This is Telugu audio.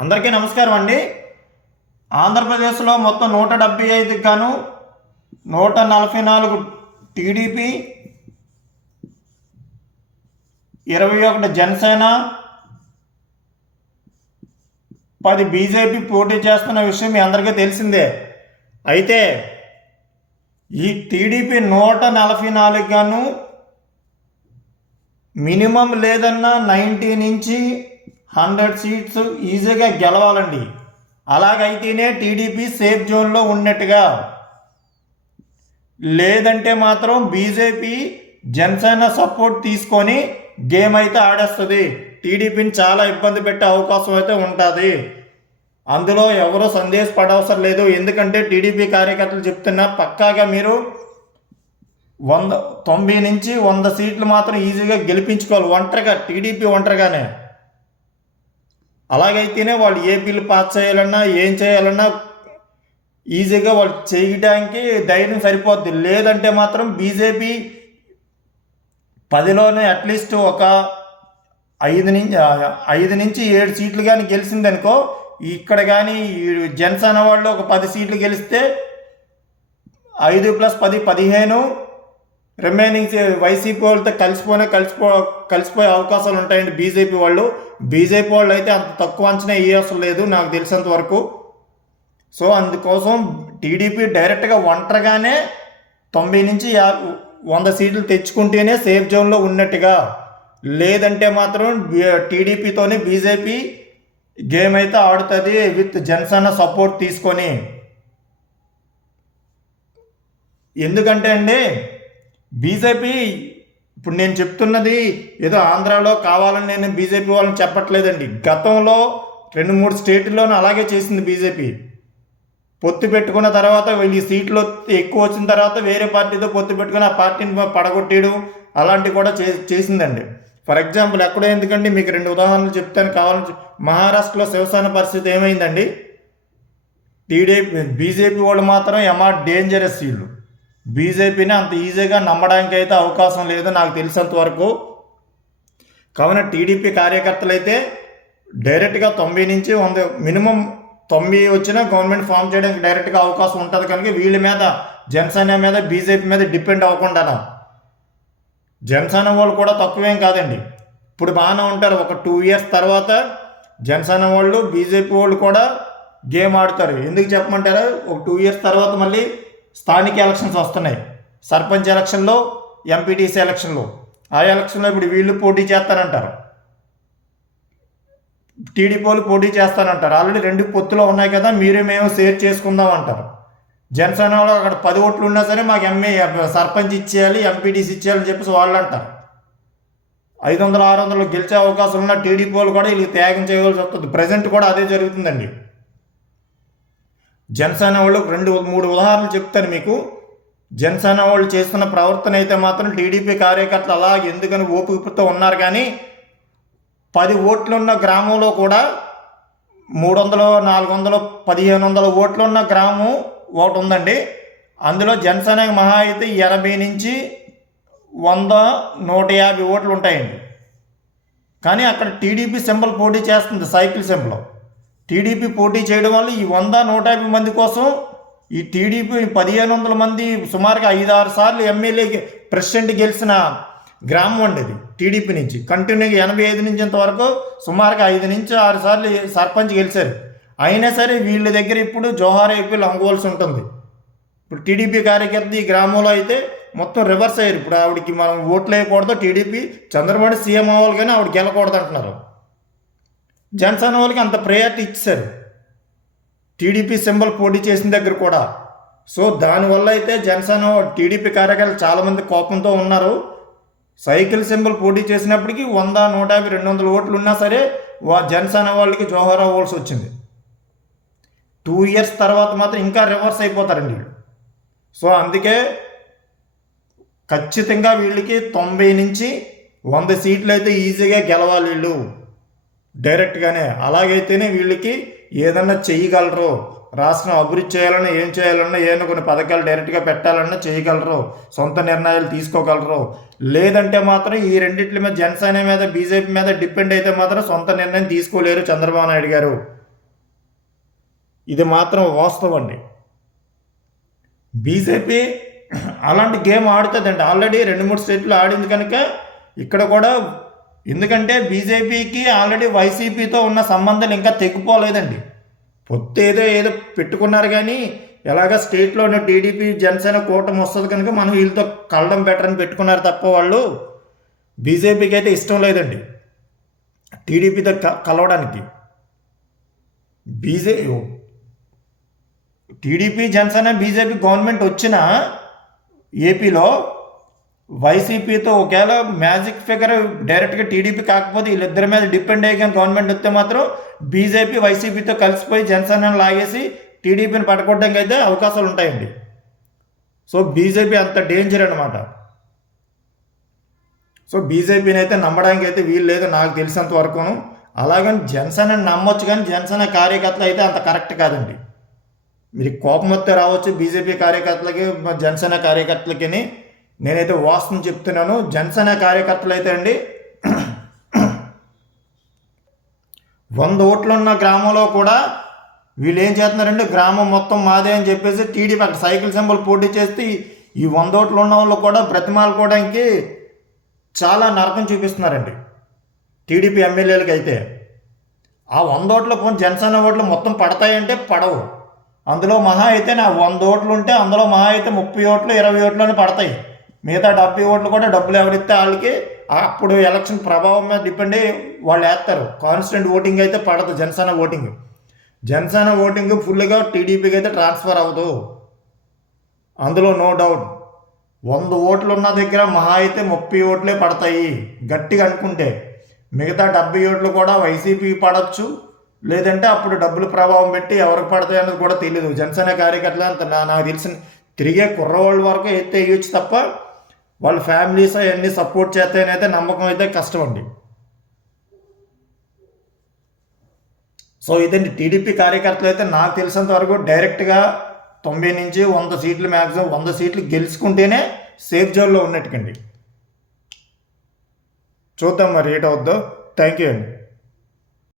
అందరికీ నమస్కారం అండి. ఆంధ్రప్రదేశ్లో మొత్తం 175 గాను 144 టీడీపీ, 21 జనసేన, 10 బీజేపీ పోటీ చేస్తున్న విషయం మీ అందరికీ తెలిసిందే. అయితే ఈ టీడీపీ 144 గాను మినిమం లేదన్నా 90 నుంచి 100 సీట్స్ ఈజీగా గెలవాలండి. అలాగైతేనే టీడీపీ సేఫ్ జోన్లో ఉన్నట్టుగా. లేదంటే మాత్రం బీజేపీ జనసేన సపోర్ట్ తీసుకొని గేమ్ అయితే ఆడేస్తుంది. టీడీపీని చాలా ఇబ్బంది పెట్టే అవకాశం అయితే ఉంటుంది. అందులో ఎవరో సందేశపడవసరం లేదు. ఎందుకంటే టీడీపీ కార్యకర్తలు చెప్తున్నా పక్కాగా మీరు 90 నుంచి 100 సీట్లు మాత్రం ఈజీగా గెలిపించుకోవాలి ఒంటరిగా, టీడీపీ ఒంటరిగానే. అలాగైతేనే వాళ్ళు ఏ బిల్లు పాస్ చేయాలన్నా ఏం చేయాలన్నా ఈజీగా వాళ్ళు చేయడానికి ధైర్యం సరిపోద్ది. లేదంటే మాత్రం బీజేపీ 10లోనే అట్లీస్ట్ ఒక 5 నుంచి 7 సీట్లు కానీ గెలిచిందనుకో, ఇక్కడ కానీ జనసేన వాళ్ళు ఒక 10 సీట్లు గెలిస్తే 5 + 10 15, రిమైనింగ్ వైసీపీ వాళ్ళతో కలిసిపోయే అవకాశాలు ఉంటాయండి. బీజేపీ వాళ్ళు అయితే అంత తక్కువ అంచనా వేయవసరం లేదు నాకు తెలిసినంత వరకు. సో అందుకోసం టీడీపీ డైరెక్ట్గా ఒంటరిగానే 90 నుంచి 100 సీట్లు తెచ్చుకుంటేనే సేఫ్ జోన్లో ఉన్నట్టుగా. లేదంటే మాత్రం టీడీపీతోనే బీజేపీ గేమ్ అయితే ఆడుతుంది విత్ జనసేన సపోర్ట్ తీసుకొని. ఎందుకంటే అండి బీజేపీ ఇప్పుడు నేను చెప్తున్నది ఏదో ఆంధ్రాలో కావాలని నేను బీజేపీ వాళ్ళని చెప్పట్లేదండి. గతంలో 2-3 స్టేట్ల్లోనూ అలాగే చేసింది బీజేపీ. పొత్తు పెట్టుకున్న తర్వాత వీళ్ళు సీట్లు ఎక్కువ వచ్చిన తర్వాత వేరే పార్టీతో పొత్తు పెట్టుకుని ఆ పార్టీని పడగొట్టేయడం అలాంటివి కూడా చేసిందండి. ఫర్ ఎగ్జాంపుల్ ఎక్కడో ఎందుకండి మీకు 2 ఉదాహరణలు చెప్తాను కావాలని. మహారాష్ట్రలో శివసేన పరిస్థితి ఏమైందండి? బీజేపీ వాళ్ళు మాత్రం డేంజరస్. వీళ్ళు బీజేపీని అంత ఈజీగా నమ్మడానికి అయితే అవకాశం లేదు నాకు తెలిసినంత వరకు. కావున టీడీపీ కార్యకర్తలు అయితే డైరెక్ట్గా 90 నుంచి 100, మినిమం 90 వచ్చినా గవర్నమెంట్ ఫామ్ చేయడానికి డైరెక్ట్గా అవకాశం ఉంటుంది. కనుక వీళ్ళ మీద జనసేన మీద బీజేపీ మీద డిపెండ్ అవ్వకుండా. జనసేన వాళ్ళు కూడా తక్కువేం కాదండి, ఇప్పుడు బాగానే ఉంటారు. ఒక 2 ఇయర్స్ తర్వాత జనసేన వాళ్ళు బీజేపీ వాళ్ళు కూడా గేమ్ ఆడుతారు. ఎందుకు చెప్పమంటారు? ఒక 2 ఇయర్స్ తర్వాత మళ్ళీ స్థానిక ఎలక్షన్స్ వస్తున్నాయి. సర్పంచ్ ఎలక్షన్లో, ఎంపీటీసీ ఎలక్షన్లో. ఆ ఎలక్షన్లో ఇప్పుడు వీళ్ళు పోటీ చేస్తానంటారు, టీడీపీ వాళ్ళు పోటీ చేస్తానంటారు. ఆల్రెడీ 2 పొత్తులో ఉన్నాయి కదా, మేము షేర్ చేసుకుందాం అంటారు. జనసేన వాళ్ళు అక్కడ 10 ఓట్లు ఉన్నా సరే మాకు సర్పంచ్ ఇచ్చేయాలి, ఎంపీటీసీ ఇచ్చేయాలని చెప్పేసి వాళ్ళు అంటారు. 500-600 గెలిచే అవకాశం ఉన్న టీడీపీ వాళ్ళు కూడా వీళ్ళకి త్యాగం చేయవలసి వస్తుంది. ప్రజెంట్ కూడా అదే జరుగుతుందండి. జనసేన వాళ్ళు 2-3 ఉదాహరణలు చెప్తాను మీకు. జనసేన వాళ్ళు చేస్తున్న ప్రవర్తన అయితే మాత్రం టీడీపీ కార్యకర్తలు అలా ఎందుకని ఓపికతో ఉన్నారు. కానీ 10 ఓట్లున్న గ్రామంలో కూడా 300, 400, 1500 ఓట్లున్న గ్రామం ఒకటి ఉందండి. అందులో జనసేన మహా అయితే 80 నుంచి 100, 150 ఓట్లు ఉంటాయండి. కానీ అక్కడ టీడీపీ సింబల్ పోటీ చేస్తుంది, సైకిల్ సింబల్. టీడీపీ పోటీ చేయడం వల్ల ఈ 100, 150 మంది కోసం ఈ టీడీపీ 1500 మంది సుమారుగా 5-6 సార్లు ఎమ్మెల్యే ప్రెసిడెంట్ గెలిచిన గ్రామం అండి ఇది. టీడీపీ నుంచి కంటిన్యూగా 85 నుంచి ఇంతవరకు సుమారుగా 5 నుంచి 6 సార్లు సర్పంచ్ గెలిచారు. అయినా సరే వీళ్ళ దగ్గర ఇప్పుడు జోహార్ ఏపీలు అంగవలసి ఉంటుంది. ఇప్పుడు టీడీపీ కార్యకర్త ఈ గ్రామంలో అయితే మొత్తం రివర్స్ అయ్యారు. ఇప్పుడు ఆవిడకి మనం ఓట్లు వేయకూడదు, టీడీపీ చంద్రబాబు సీఎం అవ్వాలి కానీ ఆవిడ గెలకూడదు అంటున్నారు. జనసేన వాళ్ళకి అంత ప్రయారిటీ ఇచ్చారు టీడీపీ సింబల్ పోటీ చేసిన దగ్గర కూడా. సో దానివల్ల అయితే జనసేన టీడీపీ కార్యకర్తలు చాలామంది కోపంతో ఉన్నారు. సైకిల్ సింబల్ పోటీ చేసినప్పటికీ 100, 150, 200 ఓట్లు ఉన్నా సరే జనసేన వాళ్ళకి జోహార్ అవ్వాల్సి వచ్చింది. 2 ఇయర్స్ తర్వాత మాత్రం ఇంకా రివర్స్ అయిపోతారండి వీళ్ళు. సో అందుకే ఖచ్చితంగా వీళ్ళకి 90 నుంచి 100 సీట్లు అయితే ఈజీగా గెలవాలి వీళ్ళు డైరెక్ట్గానే. అలాగైతేనే వీళ్ళకి ఏదన్నా చేయగలరు. రాష్ట్రం అభివృద్ధి చేయాలన్నా, ఏం చేయాలన్నా, ఏమైనా కొన్ని పథకాలు డైరెక్ట్గా పెట్టాలన్నా చేయగలరు, సొంత నిర్ణయాలు తీసుకోగలరు. లేదంటే మాత్రం ఈ రెండిట్ల మీద జనసేన మీద బీజేపీ మీద డిపెండ్ అయితే మాత్రం సొంత నిర్ణయం తీసుకోలేరు చంద్రబాబు నాయుడు గారు. ఇది మాత్రం వాస్తవం అండి. బీజేపీ అలాంటి గేమ్ ఆడుతుందండి. ఆల్రెడీ 2-3 స్టేట్లు ఆడింది కనుక ఇక్కడ కూడా, ఎందుకంటే బీజేపీకి ఆల్రెడీ వైసీపీతో ఉన్న సంబంధాలు ఇంకా తెగిపోలేదండి. పొత్తు ఏదో పెట్టుకున్నారు కానీ ఎలాగ స్టేట్లోనే టీడీపీ జనసేన కూటమి వస్తుంది కనుక మనం వీళ్ళతో కలడం బెటర్ అని పెట్టుకున్నారు తప్ప వాళ్ళు బీజేపీకి అయితే ఇష్టం లేదండి టీడీపీతో కలవడానికి. టీడీపీ జనసేన బీజేపీ గవర్నమెంట్ వచ్చిన ఏపీలో వైసీపీతో ఒకవేళ మ్యాజిక్ ఫిగర్ డైరెక్ట్గా టీడీపీ కాకపోతే వీళ్ళిద్దరి మీద డిపెండ్ అయ్యి కానీ గవర్నమెంట్ వస్తే మాత్రం బీజేపీ వైసీపీతో కలిసిపోయి జనసేనను లాగేసి టీడీపీని పట్టుకోవడానికి అయితే అవకాశాలు ఉంటాయండి. సో బీజేపీ అంత డేంజర్ అనమాట. సో బీజేపీని అయితే నమ్మడానికి అయితే వీలు లేదు నాకు తెలిసినంత వరకును. అలాగని జనసేనని నమ్మొచ్చు కానీ జనసేన కార్యకర్తలు అయితే అంత కరెక్ట్ కాదండి. మీరు కోపం వస్తే రావచ్చు బీజేపీ కార్యకర్తలకి జనసేన కార్యకర్తలకి. నేనైతే వాస్తవం చెప్తున్నాను. జనసేన కార్యకర్తలు అయితే అండి 100 ఓట్లున్న గ్రామంలో కూడా వీళ్ళు ఏం చేస్తున్నారంటే గ్రామం మొత్తం మాదే అని చెప్పేసి టీడీపీ అక్కడ సైకిల్ సింబల్ పోటీ చేస్తే ఈ 100 ఓట్లు ఉన్న వాళ్ళు కూడా బ్రతిమాలుకోవడానికి చాలా నరకం చూపిస్తున్నారండి టీడీపీ ఎమ్మెల్యేలకి అయితే. ఆ 100 ఓట్ల జనసేన ఓట్లు మొత్తం పడతాయంటే పడవు. అందులో మహా అయితే 100 ఓట్లు ఉంటే అందులో మహా అయితే 30 ఓట్లు 20 ఓట్లు అని పడతాయి. మిగతా 70 ఓట్లు కూడా డబ్బులు ఎవరిస్తే వాళ్ళకి అప్పుడు ఎలక్షన్ ప్రభావం మీద డిపెండ్ అయ్యి వాళ్ళు వేస్తారు. కాన్స్టెంట్ ఓటింగ్ అయితే పడదు. జనసేన ఓటింగ్ ఫుల్గా టీడీపీకి అయితే ట్రాన్స్ఫర్ అవ్వదు, అందులో నో డౌట్. 100 ఓట్లు ఉన్న దగ్గర మహా అయితే 30 ఓట్లే పడతాయి గట్టిగా అనుకుంటే. మిగతా 70 ఓట్లు కూడా వైసీపీ పడవచ్చు, లేదంటే అప్పుడు డబ్బులు ప్రభావం పెట్టి ఎవరికి పడతాయి అన్నది కూడా తెలియదు. జనసేన కార్యకర్తలు అంత నాకు తెలిసిన తిరిగే కుర్రవాళ్ళ వరకు అయితే వేయచ్చు తప్ప వాళ్ళ ఫ్యామిలీస్ అవన్నీ సపోర్ట్ చేస్తాయని అయితే నమ్మకం అయితే కష్టం అండి. సో ఇదండి టీడీపీ కార్యకర్తలు అయితే నాకు తెలిసినంత వరకు డైరెక్ట్గా 90 నుంచి 100 సీట్లు మ్యాక్సిమం 100 సీట్లు గెలుచుకుంటేనే సేఫ్ జోన్లో ఉన్నట్టుకండి. చూద్దాం మరి ఏటవుద్దో. థ్యాంక్ యూ అండి.